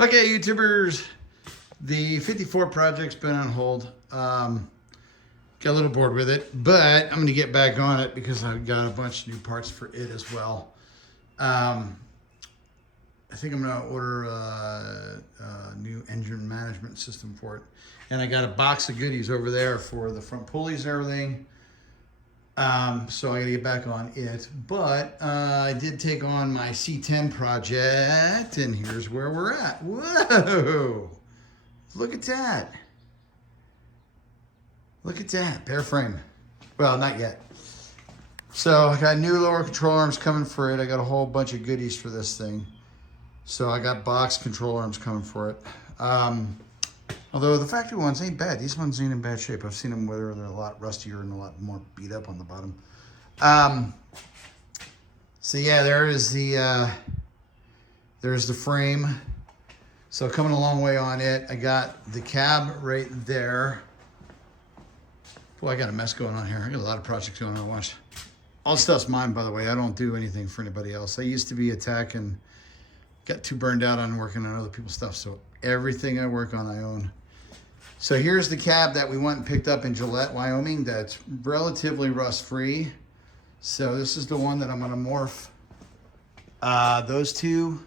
Okay, YouTubers, the 54 project's been on hold. Got a little bored with it, but I'm going to get back on it because I've got a bunch of new parts for it as well. I think I'm going to order a new engine management system for it. And I got a box of goodies over there for the front pulleys and everything. So I got to get back on it. But I did take on my C10 project, and here's where we're at. Whoa! Look at that. Look at that. Bare frame. Well, not yet. So I got new lower control arms coming for it. I got a whole bunch of goodies for this thing. So I got box control arms coming for it. Although the factory ones ain't bad. These ones ain't in bad shape. I've seen them where they're a lot rustier and a lot more beat up on the bottom. So yeah, there's the frame. So coming a long way on it. I got the cab right there. Boy, I got a mess going on here. I got a lot of projects going on. Watch. All the stuff's mine, by the way. I don't do anything for anybody else. I used to be a tech and got too burned out on working on other people's stuff. So everything I work on, I own. So here's the cab that we went and picked up in Gillette, Wyoming. That's relatively rust-free. So this is the one that I'm going to morph those two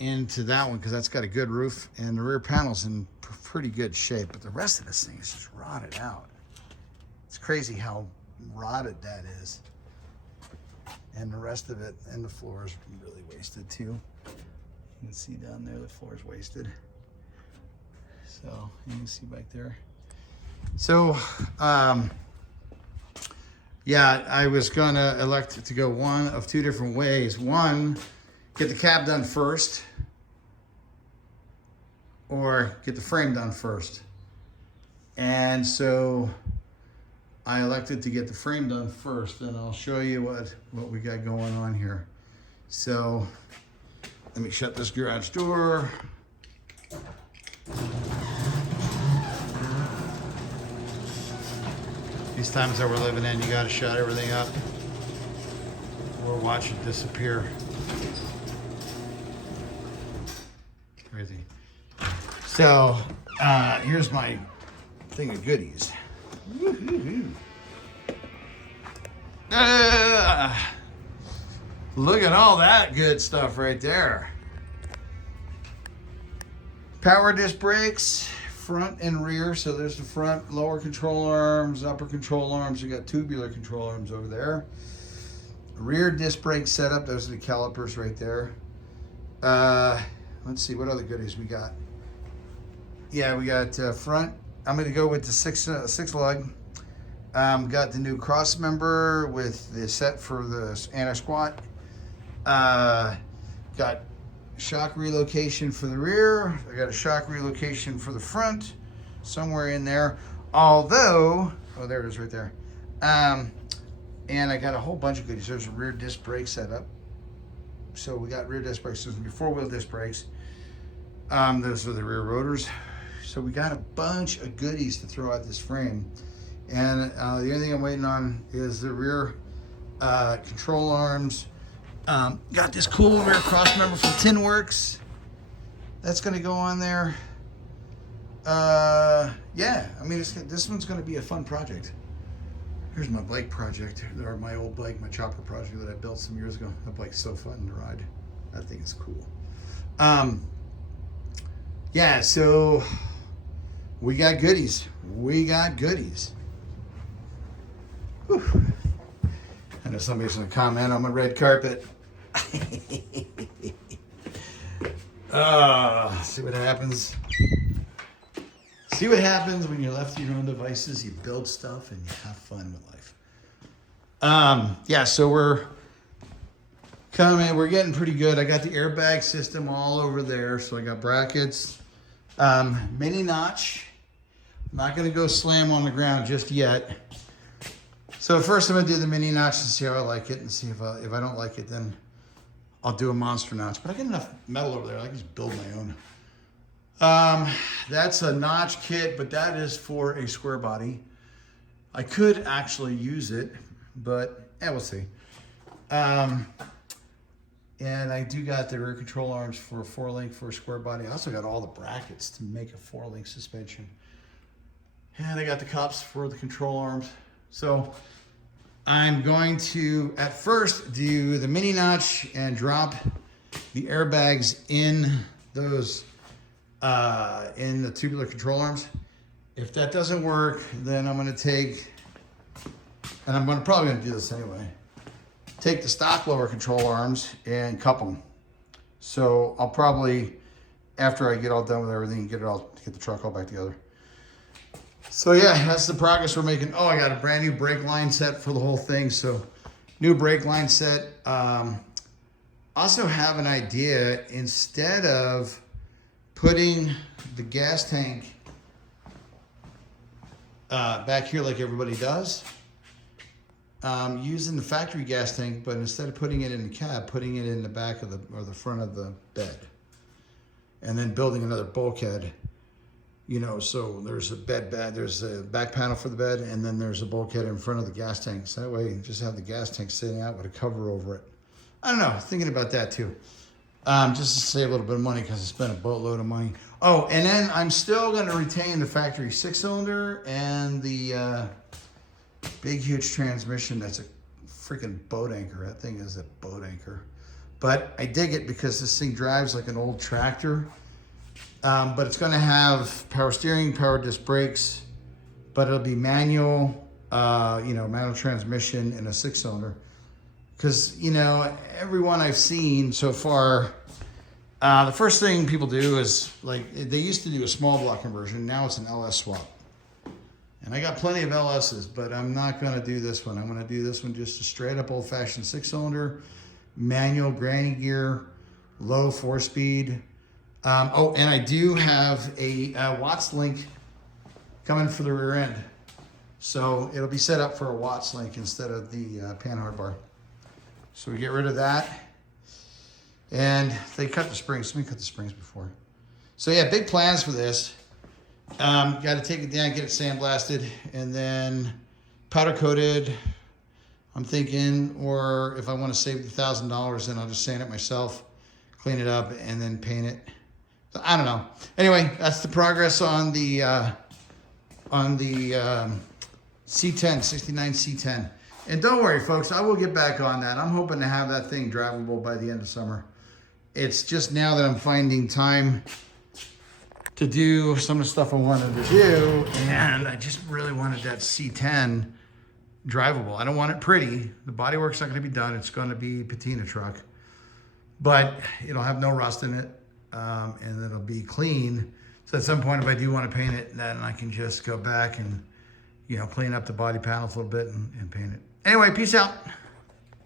into that one because that's got a good roof and the rear panel's in pretty good shape. But the rest of this thing is just rotted out. It's crazy how rotted that is. And the rest of it, and the floor is really wasted too. You can see down there, the floor is wasted. So you can see back there. So, yeah, I was gonna elect to go one of two different ways. One, get the cab done first, or get the frame done first. And so I elected to get the frame done first, and I'll show you what we got going on here. So let me shut this garage door. These times that we're living in, you gotta shut everything up or watch it disappear. Crazy. So here's my thing of goodies. Look at all that good stuff right there. Power disc brakes, front and rear. So there's the front lower control arms, upper control arms. We got tubular control arms over there. Rear disc brake setup. Those are the calipers right there. Let's see what other goodies we got. Yeah, we got front. I'm going to go with the six lug. Got the new cross member with the set for the anti-squat. Got shock relocation for the rear. I got a shock relocation for the front, somewhere in there. Although, oh, there it is right there. And I got a whole bunch of goodies. There's a rear disc brake setup. So we got rear disc brakes. There's going to be 4-wheel disc brakes. Those are the rear rotors. So we got a bunch of goodies to throw at this frame. And the only thing I'm waiting on is the rear control arms. Got this cool rear cross member from Tinworks. That's going to go on there. Yeah, I mean, this one's going to be a fun project. Here's my bike project, or my old bike, my chopper project that I built some years ago. That bike's so fun to ride. That thing is cool. Yeah, so we got goodies. We got goodies. Whew. I know somebody's going to comment on my red carpet. See what happens. See what happens when you're left to your own devices. You build stuff and you have fun with life. Yeah, so we're getting pretty good. I got the airbag system all over there. So I got brackets, mini notch. I'm not going to go slam on the ground just yet. So first I'm going to do the mini notch and see how I like it, and see if I don't like it, then I'll do a monster notch. But I got enough metal over there. I can just build my own. That's a notch kit, but that is for a square body. I could actually use it, but yeah, we'll see. And I do got the rear control arms for a 4-link for a square body. I also got all the brackets to make a 4-link suspension. And I got the cups for the control arms. So I'm going to, at first, do the mini notch and drop the airbags in those, in the tubular control arms. If that doesn't work, then I'm gonna take, and probably gonna do this anyway, take the stock lower control arms and cup them. So I'll probably, after I get all done with everything, get the truck all back together. So yeah, that's the progress we're making. Oh, I got a brand new brake line set for the whole thing. So new brake line set. Also have an idea, instead of putting the gas tank back here like everybody does, using the factory gas tank, but instead of putting it in the cab, putting it in the back of or the front of the bed, and then building another bulkhead. You know, so there's a there's a back panel for the bed, and then there's a bulkhead in front of the gas tank. So that way you just have the gas tank sitting out with a cover over it. I don't know, thinking about that too. Just to save a little bit of money, because I spent a boatload of money. Oh, and then I'm still gonna retain the factory 6-cylinder and the big, huge transmission. That's a freaking boat anchor. That thing is a boat anchor. But I dig it because this thing drives like an old tractor. But it's going to have power steering, power disc brakes, but it'll be manual, manual transmission and a 6-cylinder. Because, you know, everyone I've seen so far, the first thing people do is, like, they used to do a small block conversion. Now it's an LS swap. And I got plenty of LSs, but I'm not going to do this one. I'm going to do this one just a straight up old-fashioned 6-cylinder, manual granny gear, low 4-speed. Oh, and I do have a Watts link coming for the rear end. So it'll be set up for a Watts link instead of the panhard bar. So we get rid of that. And they cut the springs. Somebody cut the springs before. So yeah, big plans for this. Got to take it down, get it sandblasted, and then powder coated. I'm thinking, or if I want to save the $1,000, then I'll just sand it myself, clean it up, and then paint it. So, I don't know. Anyway, that's the progress on the C10, 69 C10. And don't worry, folks, I will get back on that. I'm hoping to have that thing drivable by the end of summer. It's just now that I'm finding time to do some of the stuff I wanted to do, and I just really wanted that C10 drivable. I don't want it pretty. The bodywork's not going to be done. It's going to be patina truck, but it'll have no rust in it, and it'll be clean. So at some point, if I do want to paint it, then I can just go back and, clean up the body panels a little bit and paint it. Anyway, peace out.